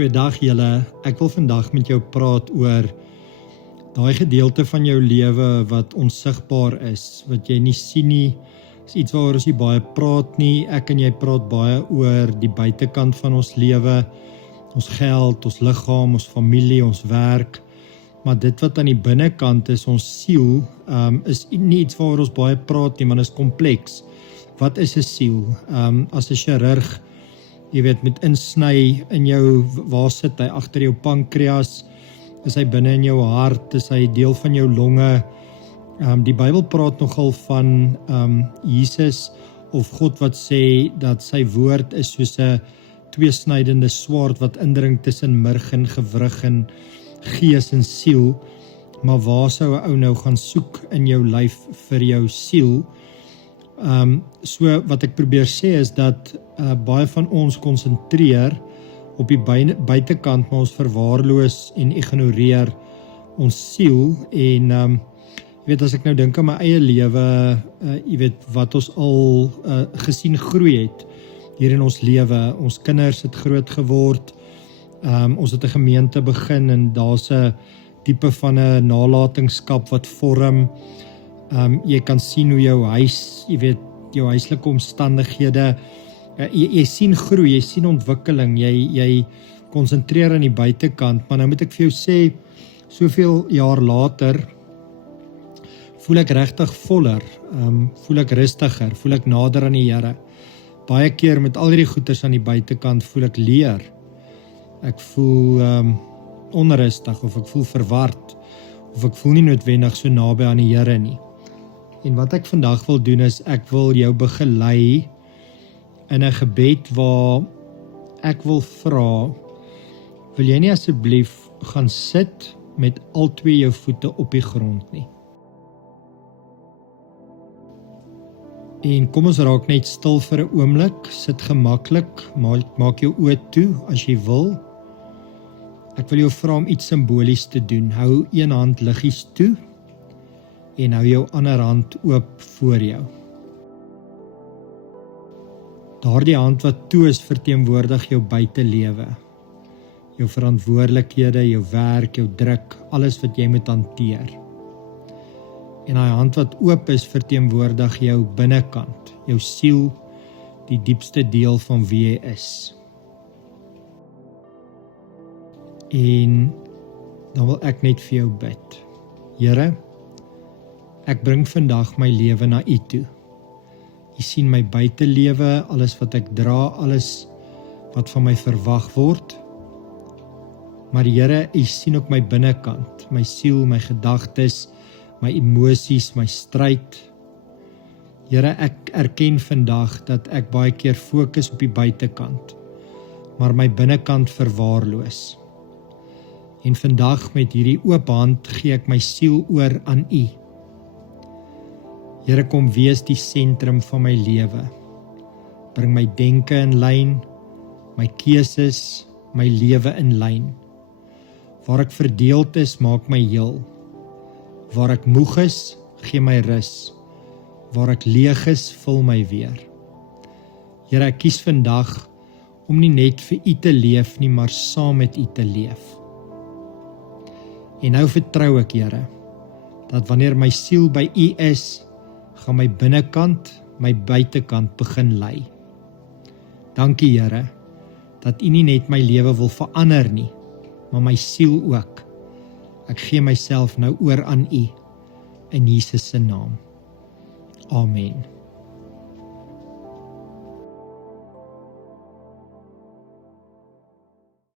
Goeiedag julle. Ek wil vandag met jou praat oor daai gedeelte van jou lewe wat onsigbaar is, wat jy nie sien nie. Is iets waaroor ons nie baie praat nie. Ek en jy praat baie oor die buitekant van ons lewe, ons geld, ons liggaam, ons familie, ons werk. Maar dit wat aan die binnekant is, ons siel, is nie iets waaroor ons baie praat nie, maar is kompleks. Wat is 'n siel? As 'n chirurg, jy weet, met insny in jou, waar sit hy? Agter jou pankreas, is hy binne in jou hart, is hy deel van jou longe. Die Bybel praat nogal van Jesus of God wat sê dat sy woord is soos 'n tweesnydende swaard wat indring tussen murg en gewrig en gees en siel. Maar waar sou 'n ou nou gaan soek in jou lyf vir jou siel? So wat ek probeer sê is dat baie van ons konsentreer op die buitekant, maar ons verwaarloos en ignoreer ons siel. En jy weet, as ek nou dink aan my eie lewe, jy weet wat ons al gesien groei het hier in ons lewe. Ons kinders het groot geword. Ons het 'n gemeente begin en daar's 'n tipe van 'n nalatenskap wat vorm. Jy kan sien hoe jou huis, jy weet, jou huislike omstandighede, jy sien groei, jy sien ontwikkeling, jy konsentreer aan die buitekant, maar nou moet ek vir jou sê, soveel jaar later, voel ek regtig voller, voel ek rustiger, voel ek nader aan die Here. Baie keer met al die goeders aan die buitekant voel ek leer. Ek voel onrustig, of ek voel verward, of ek voel nie noodwendig so naby aan die Here nie. En wat ek vandag wil doen is, ek wil jou begelei in 'n gebed waar ek wil vra, wil jy nie asseblief gaan sit met al twee jou voete op die grond nie? En kom ons raak net stil vir 'n oomblik, sit gemaklik, maak jou oë toe as jy wil. Ek wil jou vra om iets simbolies te doen. Hou een hand liggies toe en hou jou ander hand oop voor jou. Daardie hand wat toe is, verteenwoordig jou buitelewe, jou verantwoordelikhede, jou werk, jou druk, alles wat jy moet hanteer. En daai hand wat oop is, verteenwoordig jou binnekant, jou siel, die diepste deel van wie jy is. En dan wil ek net vir jou bid. Here, ek bring vandag my lewe na U toe. U sien my buitelewe, alles wat ek dra, alles wat van my verwag word. Maar Here, U sien ook my binnekant, my siel, my gedagtes, my emosies, my stryd. Here, ek erken vandag dat ek baie keer fokus op die buitekant, maar my binnekant verwaarloos. En vandag met hierdie oop hand gee ek my siel oor aan U. Here, kom wees die sentrum van my lewe. Bring my denke in lyn, my keuses, my lewe in lyn. Waar ek verdeeld is, maak my heel. Waar ek moeg is, gee my rus. Waar ek leeg is, vul my weer. Here, ek kies vandag om nie net vir U te leef nie, maar saam met U te leef. En nou vertrou ek, Here, dat wanneer my siel by U is, gaan my binnekant, my buitekant begin lei. Dankie, Here, dat U nie net my lewe wil verander nie, maar my siel ook. Ek gee myself nou oor aan U, in Jesus se naam. Amen.